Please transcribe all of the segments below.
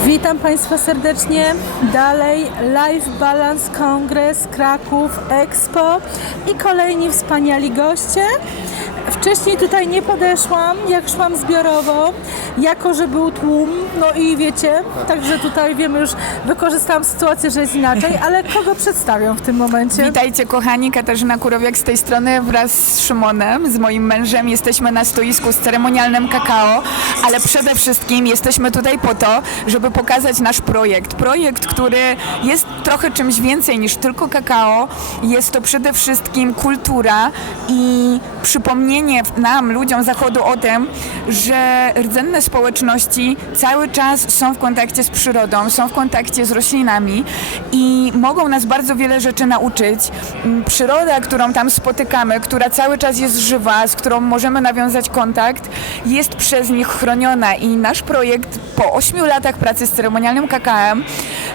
Witam Państwa serdecznie. Dalej Life Balance Kongres Kraków Expo i kolejni wspaniali goście. Wcześniej tutaj nie podeszłam, jak szłam zbiorowo, jako że był tłum, no i wiecie, także tutaj wiemy już, wykorzystałam sytuację, że jest inaczej, ale kogo przedstawiam w tym momencie? Witajcie kochani, Katarzyna Kurowiak z tej strony wraz z Szymonem, z moim mężem. Jesteśmy na stoisku z ceremonialnym kakao, ale przede wszystkim jesteśmy tutaj po to, żeby pokazać nasz projekt. Projekt, który jest trochę czymś więcej niż tylko kakao. Jest to przede wszystkim kultura i przypomnienie nam, ludziom Zachodu o tym, że rdzenne społeczności cały czas są w kontakcie z przyrodą, są w kontakcie z roślinami i mogą nas bardzo wiele rzeczy nauczyć. Mm, Przyroda, którą tam spotykamy, która cały czas jest żywa, z którą możemy nawiązać kontakt, jest przez nich chroniona i nasz projekt po 8 latach pracy z ceremonialnym kakałem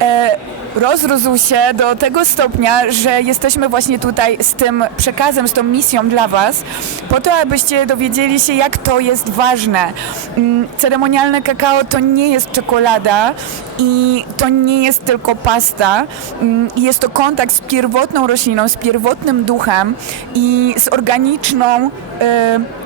e, rozrósł się do tego stopnia, że jesteśmy właśnie tutaj z tym przekazem, z tą misją dla Was, po to, abyście dowiedzieli się, jak to jest ważne. Mm, Ceremonialne kakao to nie jest czekolada i to nie jest tylko pasta. Mm, Jest to kontakt z pierwotną rośliną, z pierwotnym duchem i z organiczną. e,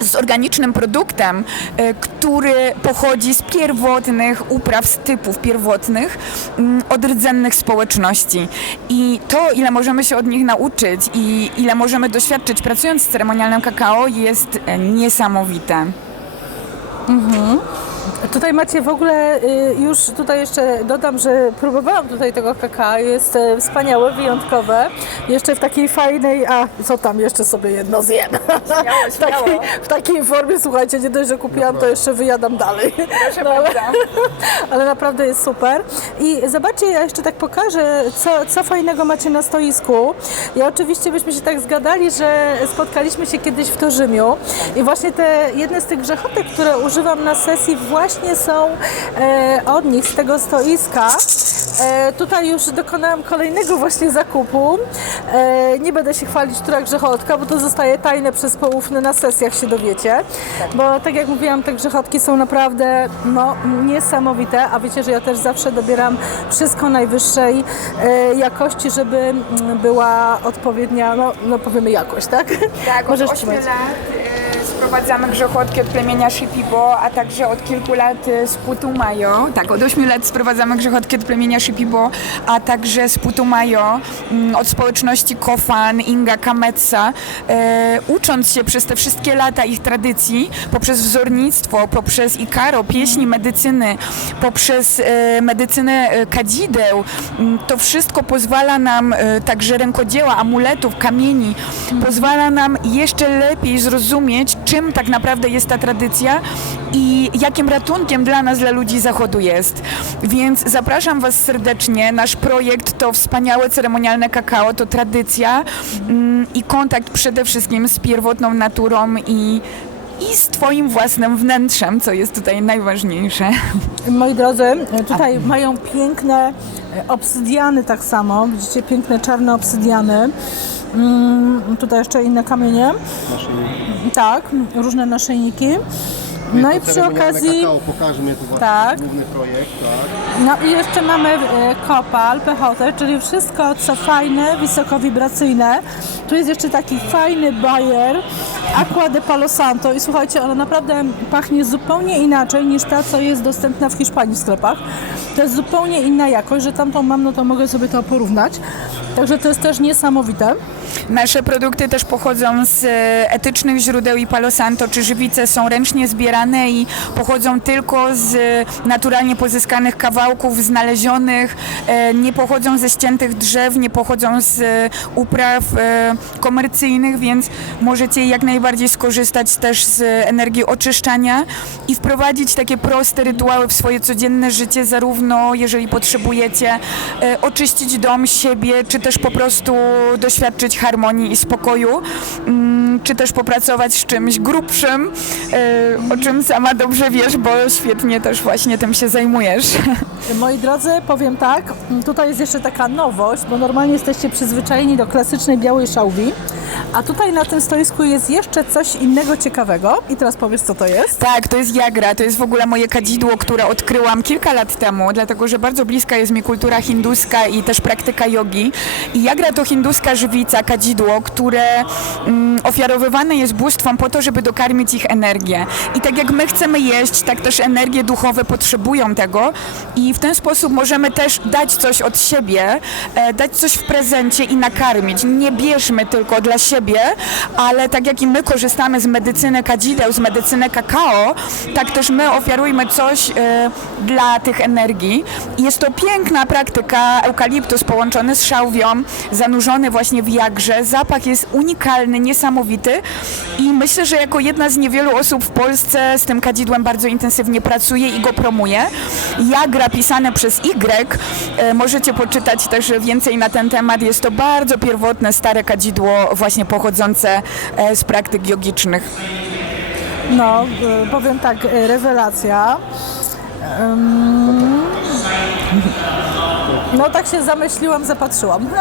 z organicznym produktem, e, który pochodzi z pierwotnych upraw, z typów pierwotnych mm, od rdzennych społeczności. I to, ile możemy się od nich nauczyć i ile możemy doświadczyć pracując z ceremonialnym kakao jest e, niesamowite. Tutaj macie w ogóle, y, już tutaj jeszcze dodam, że próbowałam tutaj tego kakao, jest e, wspaniałe, wyjątkowe. Jeszcze w takiej fajnej, a co tam, jeszcze sobie jedno zjem. W, takiej, w takiej formie, słuchajcie, nie dość, że kupiłam, to jeszcze wyjadam dalej. Proszę No, ale, ale naprawdę jest super. I zobaczcie, ja jeszcze tak pokażę, co, co fajnego macie na stoisku. Ja oczywiście byśmy się tak zgadali, że spotkaliśmy się kiedyś w Torzymiu i właśnie te jedne z tych grzechotek, które używam na sesji właśnie są e, od nich, z tego stoiska. E, tutaj już dokonałam kolejnego właśnie zakupu. E, nie będę się chwalić, która grzechotka, bo to zostaje tajne przez poufne na sesjach się dowiecie. Bo tak jak mówiłam, te grzechotki są naprawdę no, niesamowite, a wiecie, że ja też zawsze dobieram wszystko najwyższej e, jakości, żeby była odpowiednia, no, no powiemy jakość, tak? Tak, od Możesz 8 trzymać. lat sprowadzamy grzechotki od plemienia Shipibo, a także od kilku lat e, z Putumayo. Tak, od 8 lat sprowadzamy grzechotki od plemienia Shipibo, a także z Putumayo, mm, od społeczności Kofan, Inga, Kametsa. E, ucząc się przez te wszystkie lata ich tradycji, poprzez wzornictwo, poprzez Ikaro, pieśni medycyny, poprzez e, medycynę kadzideł, mm, to wszystko pozwala nam, e, także rękodzieła, amuletów, kamieni, pozwala nam jeszcze lepiej zrozumieć, czym tak naprawdę jest ta tradycja i jakim ratunkiem dla nas, dla ludzi Zachodu jest. Więc zapraszam Was serdecznie. Nasz projekt to wspaniałe ceremonialne kakao, to tradycja mm, i kontakt przede wszystkim z pierwotną naturą i i z Twoim własnym wnętrzem, co jest tutaj najważniejsze. Moi drodzy, tutaj mają piękne e, obsydiany tak samo. Widzicie, piękne czarne obsydiany. Mm, tutaj jeszcze inne kamienie. Tak, różne naszyjniki. No i przy okazji, Kakao, pokażmy tu właśnie Tak. główny projekt, tak. no i jeszcze mamy e, kopal, pechotę, czyli wszystko co fajne, wysokowibracyjne. Tu jest jeszcze taki fajny bajer, Aqua de Palo Santo i słuchajcie, ona naprawdę pachnie zupełnie inaczej niż ta, co jest dostępna w Hiszpanii w sklepach. To jest zupełnie inna jakość, że tamtą mam, no to mogę sobie to porównać. Także to jest też niesamowite. Nasze produkty też pochodzą z e, etycznych źródeł i Palo Santo czy żywice są ręcznie zbierane i pochodzą tylko z e, naturalnie pozyskanych kawałków, znalezionych, e, nie pochodzą ze ściętych drzew, nie pochodzą z upraw komercyjnych, więc możecie jak najbardziej skorzystać też z energii oczyszczania i wprowadzić takie proste rytuały w swoje codzienne życie, zarówno jeżeli potrzebujecie oczyścić dom, siebie, czy też po prostu doświadczyć harmonii i spokoju, mm, czy też popracować z czymś grubszym, e, o czym sama dobrze wiesz, bo świetnie też właśnie tym się zajmujesz. Moi drodzy, powiem tak, tutaj jest jeszcze taka nowość, bo normalnie jesteście przyzwyczajeni do klasycznej białej szałwi, a tutaj na tym stoisku jest jeszcze coś innego ciekawego i teraz powiesz, co to jest. Tak, to jest jagra, to jest w ogóle moje kadzidło, które odkryłam kilka lat temu, dlatego że bardzo bliska jest mi kultura hinduska i też praktyka jogi. I jagra to hinduska żywica, kadzidło, które mm, ofiarowywane jest bóstwom po to, żeby dokarmić ich energię. I tak jak my chcemy jeść, tak też energie duchowe potrzebują tego i w ten sposób możemy też dać coś od siebie, e, dać coś w prezencie i nakarmić. Nie bierzmy tylko dla siebie, ale tak jak i my korzystamy z medycyny kadzideł, z medycyny kakao, tak też my ofiarujmy coś e, dla tych energii. Jest to piękna praktyka, eukaliptus połączony z szałwią, zanurzony właśnie w jagrze. Zapach jest unikalny, niesamowity i myślę, że jako jedna z niewielu osób w Polsce z tym kadzidłem bardzo intensywnie pracuję i go promuję. Jagra pisane przez Y, e, możecie poczytać też więcej na ten temat. Jest to bardzo pierwotne, stare kadzidło właśnie pochodzące e, z praktyk jogicznych. No, y, powiem tak, rewelacja. Ym, No tak się zamyśliłam, zapatrzyłam.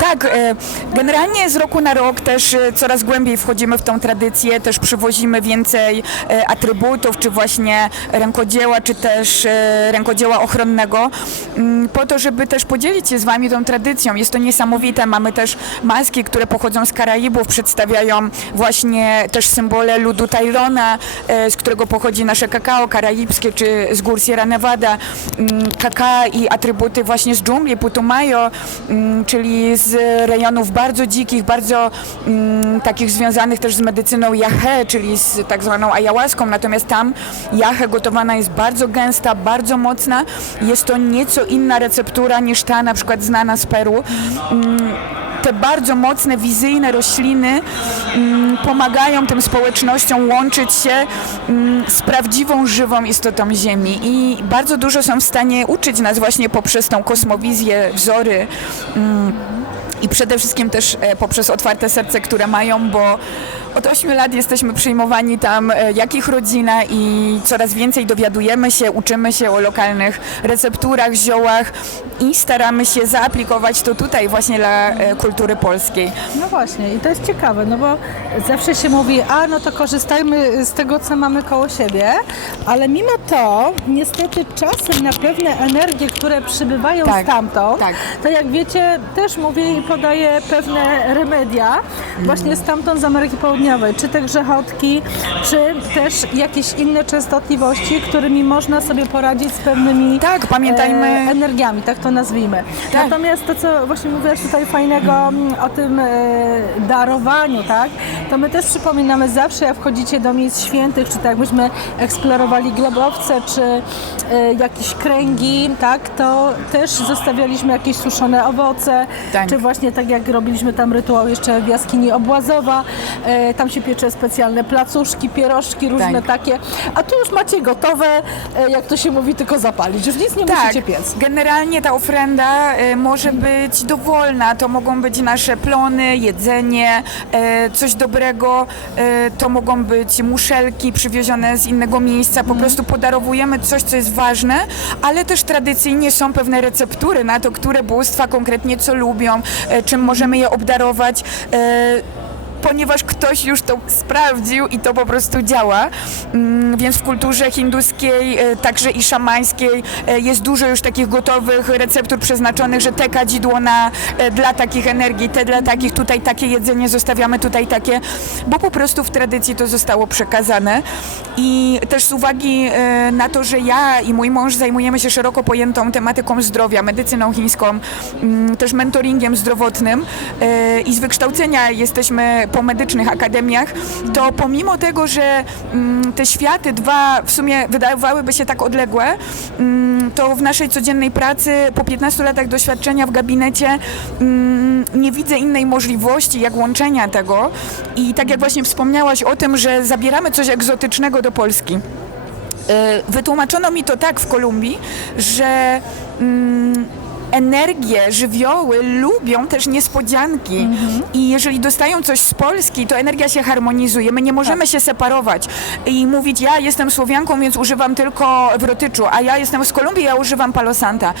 Tak, e, generalnie z roku na rok też e, coraz głębiej wchodzimy w tą tradycję, też przywozimy więcej e, atrybutów, czy właśnie rękodzieła, czy też rękodzieła ochronnego, mm, po to, żeby też podzielić się z Wami tą tradycją. Jest to niesamowite. Mamy też maski, które pochodzą z Karaibów, przedstawiają właśnie też symbole ludu Tyrona, e, z którego pochodzi nasze kakao karaibskie, czy z gór Sierra Nevada, mm, kakao i atrybuty właśnie z dżungli, Putumayo, mm, czyli z rejonów bardzo dzikich, bardzo mm, takich związanych też z medycyną jahe, czyli z tak zwaną ayahuaską, natomiast tam jahe gotowana jest bardzo gęsta, bardzo mocna. Jest to nieco inna receptura niż ta na przykład znana z Peru. Mm, te bardzo mocne, wizyjne rośliny pomagają tym społecznościom łączyć się z prawdziwą, żywą istotą Ziemi i bardzo dużo są w stanie uczyć nas właśnie poprzez tą kosmowizję, wzory. mm, i przede wszystkim też e, poprzez otwarte serce, które mają, bo od 8 lat jesteśmy przyjmowani tam e, jak ich rodzina i coraz więcej dowiadujemy się, uczymy się o lokalnych recepturach, ziołach i staramy się zaaplikować to tutaj właśnie dla e, kultury polskiej. No właśnie, i to jest ciekawe, no bo zawsze się mówi, a no to korzystajmy z tego, co mamy koło siebie, ale mimo to niestety czasem na pewne energie, które przybywają Tak, stamtąd, tak. to jak wiecie, też mówię i podaję pewne remedia właśnie stamtąd z Ameryki Południowej, czy te grzechotki, czy też jakieś inne częstotliwości, którymi można sobie poradzić z pewnymi Tak, pamiętajmy- e, energiami, tak to nazwijmy. Tak. Natomiast to, co właśnie mówiłaś tutaj fajnego mm, o tym e, darowaniu, tak, to my też przypominamy zawsze, jak wchodzicie do miejsc świętych, czy tak jakbyśmy eksplorowali czy e, jakieś kręgi, tak, to też zostawialiśmy jakieś suszone owoce, Tak. czy właśnie tak jak robiliśmy tam rytuał jeszcze w jaskini Obłazowa, e, tam się piecze specjalne placuszki, pierożki, różne Tak. takie, a tu już macie gotowe, e, jak to się mówi, tylko zapalić, już nic nie Tak, musicie piec. generalnie ta ofrenda może być dowolna. To mogą być nasze plony, jedzenie, coś dobrego. To mogą być muszelki przywiezione z innego miejsca. Po prostu podarowujemy coś, co jest ważne, ale też tradycyjnie są pewne receptury na to, które bóstwa konkretnie co lubią, e, czym możemy je obdarować. Ponieważ ktoś już to sprawdził i to po prostu działa. Mm, Więc w kulturze hinduskiej, e, także i szamańskiej e, jest dużo już takich gotowych receptur przeznaczonych, że te kadzidło na, e, dla takich energii, te dla takich, tutaj takie jedzenie zostawiamy, tutaj takie, bo po prostu w tradycji to zostało przekazane. I też z uwagi na to, że ja i mój mąż zajmujemy się szeroko pojętą tematyką zdrowia, medycyną chińską, mm, też mentoringiem zdrowotnym i z wykształcenia jesteśmy po medycznych akademiach, to pomimo tego, że mm, te światy dwa w sumie wydawałyby się tak odległe, mm, to w naszej codziennej pracy po 15 latach doświadczenia w gabinecie mm, nie widzę innej możliwości jak łączenia tego i tak jak właśnie wspomniałaś o tym, że zabieramy coś egzotycznego do Polski. E, Wytłumaczono mi to tak w Kolumbii, że mm, energię, żywioły lubią też niespodzianki. I jeżeli dostają coś z Polski, to energia się harmonizuje. My nie możemy się separować i mówić, ja jestem Słowianką, więc używam tylko wrotyczu, a ja jestem z Kolumbii, ja używam Palo Santa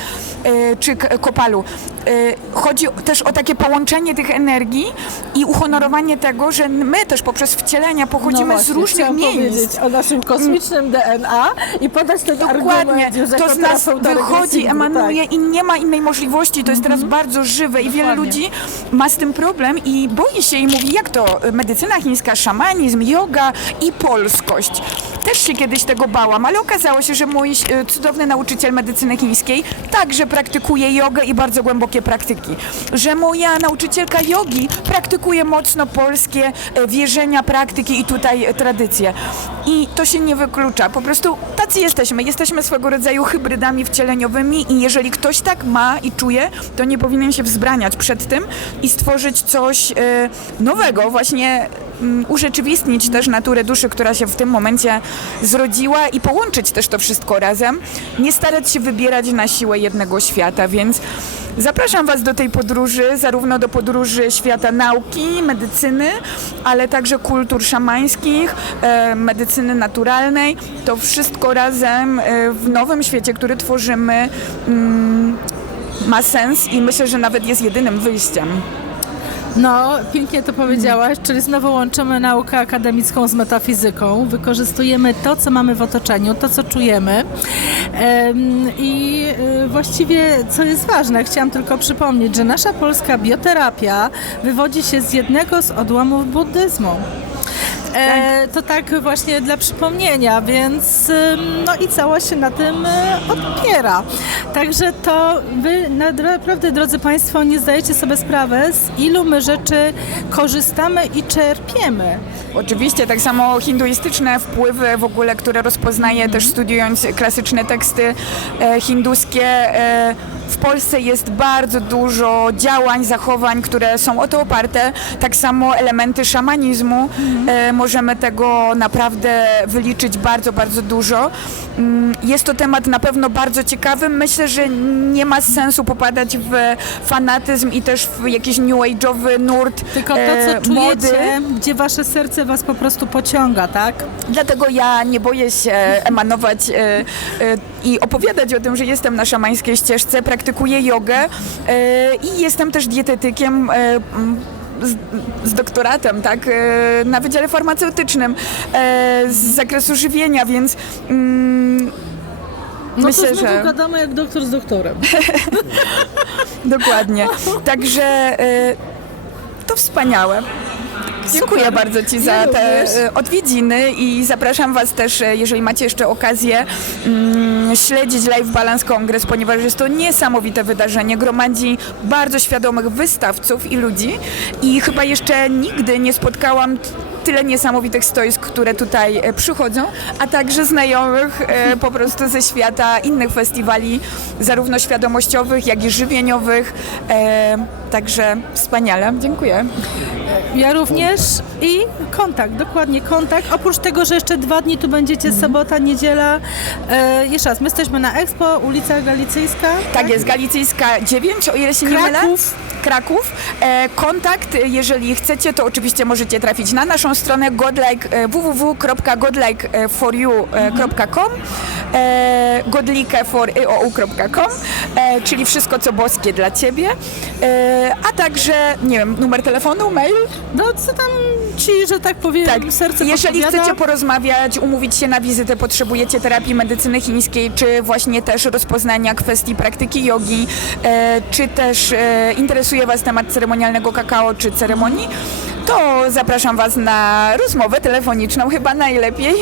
e, czy Kopalu. E, chodzi też o takie połączenie tych energii i uhonorowanie tego, że my też poprzez wcielenia pochodzimy z No właśnie, różnych chciałam miejsc. powiedzieć o naszym kosmicznym DNA i podać ten Dokładnie, argument, to z nas wychodzi, emanuje tak. i nie ma innej możliwości. To jest teraz bardzo żywe i wiele Dokładnie. ludzi ma z tym problem i boi się i mówi, jak to medycyna chińska, szamanizm, yoga i polskość. Też się kiedyś tego bałam, ale okazało się, że mój e, cudowny nauczyciel medycyny chińskiej także praktykuje jogę i bardzo głębokie praktyki. Że moja nauczycielka jogi praktykuje mocno polskie e, wierzenia, praktyki i tutaj e, tradycje. I to się nie wyklucza. Po prostu tacy jesteśmy. Jesteśmy swego rodzaju hybrydami wcieleniowymi i jeżeli ktoś tak ma i czuje, to nie powinien się wzbraniać przed tym i stworzyć coś e, nowego, właśnie mm, urzeczywistnić też naturę duszy, która się w tym momencie zrodziła i połączyć też to wszystko razem. Nie starać się wybierać na siłę jednego świata, więc zapraszam Was do tej podróży, zarówno do podróży świata nauki, medycyny, ale także kultur szamańskich, e, medycyny naturalnej. To wszystko razem e, w nowym świecie, który tworzymy, mm, ma sens i myślę, że nawet jest jedynym wyjściem. No, pięknie to powiedziałaś, czyli znowu łączymy naukę akademicką z metafizyką, wykorzystujemy to, co mamy w otoczeniu, to, co czujemy. Em, I y, właściwie, co jest ważne, chciałam tylko przypomnieć, że nasza polska bioterapia wywodzi się z jednego z odłamów buddyzmu. E, to tak właśnie dla przypomnienia, więc no i cała się na tym e, opiera. Także to wy naprawdę, drodzy Państwo, nie zdajecie sobie sprawy, z ilu my rzeczy korzystamy i czerpiemy. Oczywiście, tak samo hinduistyczne wpływy w ogóle, które rozpoznaję też studiując klasyczne teksty e, hinduskie. E, w Polsce jest bardzo dużo działań, zachowań, które są o to oparte. Tak samo elementy szamanizmu. E, możemy tego naprawdę wyliczyć bardzo, bardzo dużo. Mm, Jest to temat na pewno bardzo ciekawy. Myślę, że nie ma sensu popadać w fanatyzm i też w jakiś new age'owy nurt Tylko to, e, co mody. czujecie, gdzie wasze serce was po prostu pociąga, tak? Dlatego ja nie boję się emanować e, i opowiadać o tym, że jestem na szamańskiej ścieżce, praktykuję jogę e, i jestem też dietetykiem. E, z, z doktoratem, tak, e, na Wydziale Farmaceutycznym z zakresu żywienia, więc mm, No myślę, to znowu że gadamy jak doktor z doktorem. dokładnie. Także to wspaniałe. Dziękuję Super. bardzo Ci za te również. e, odwiedziny i zapraszam Was też, e, jeżeli macie jeszcze okazję, mm, śledzić Live Balance Kongres, ponieważ jest to niesamowite wydarzenie. Gromadzi bardzo świadomych wystawców i ludzi i chyba jeszcze nigdy nie spotkałam tyle niesamowitych stoisk, które tutaj e, przychodzą, a także znajomych po prostu ze świata innych festiwali, zarówno świadomościowych, jak i żywieniowych. E, Także wspaniale. Dziękuję. Ja również i kontakt, dokładnie kontakt. Oprócz tego, że jeszcze dwa dni tu będziecie, sobota, niedziela. E, jeszcze raz, my jesteśmy na Expo, ulica Galicyjska. Tak jest, Galicyjska 9, o ile się nie mylę. Kraków. Kraków. E, kontakt, e, jeżeli chcecie, to oczywiście możecie trafić na naszą stronę godlike, e, www.godlikeforyou.com e, godlikeforyou.com e, czyli wszystko co boskie dla Ciebie. E, a także, nie wiem, numer telefonu, mail? No co tam ci, że tak powiem, Tak, serce jeżeli podpowiada? chcecie porozmawiać, umówić się na wizytę, potrzebujecie terapii medycyny chińskiej, czy właśnie też rozpoznania kwestii praktyki jogi, e, czy też e, interesuje Was temat ceremonialnego kakao, czy ceremonii, to zapraszam Was na rozmowę telefoniczną, chyba najlepiej,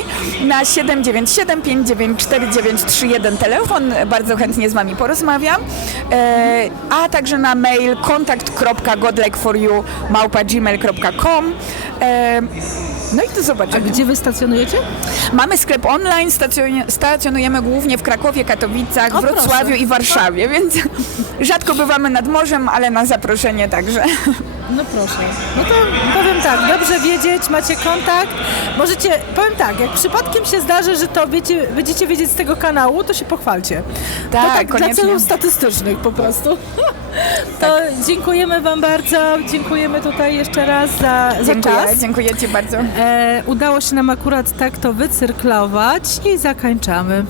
na 797 594 telefon. Bardzo chętnie z Wami porozmawiam. E, a także na mail kontakt.godlikeforyou małpa gmail.com e, No i do A zobaczenia. gdzie wy stacjonujecie? Mamy sklep online, stacjonu- stacjonujemy głównie w Krakowie, Katowicach, O, Wrocławiu proszę. i Warszawie, więc rzadko bywamy nad morzem, ale na zaproszenie także. No proszę. No to powiem tak, dobrze wiedzieć, macie kontakt. Możecie, powiem tak, jak przypadkiem się zdarzy, że to wiecie, będziecie wiedzieć z tego kanału, to się pochwalcie. to Tak, tak dla celów statystycznych po prostu. To dziękujemy Wam bardzo, dziękujemy tutaj jeszcze raz za, za Dziękuję, czas. dziękuję Ci bardzo. E, udało się nam akurat tak to wycyrklować i zakończamy.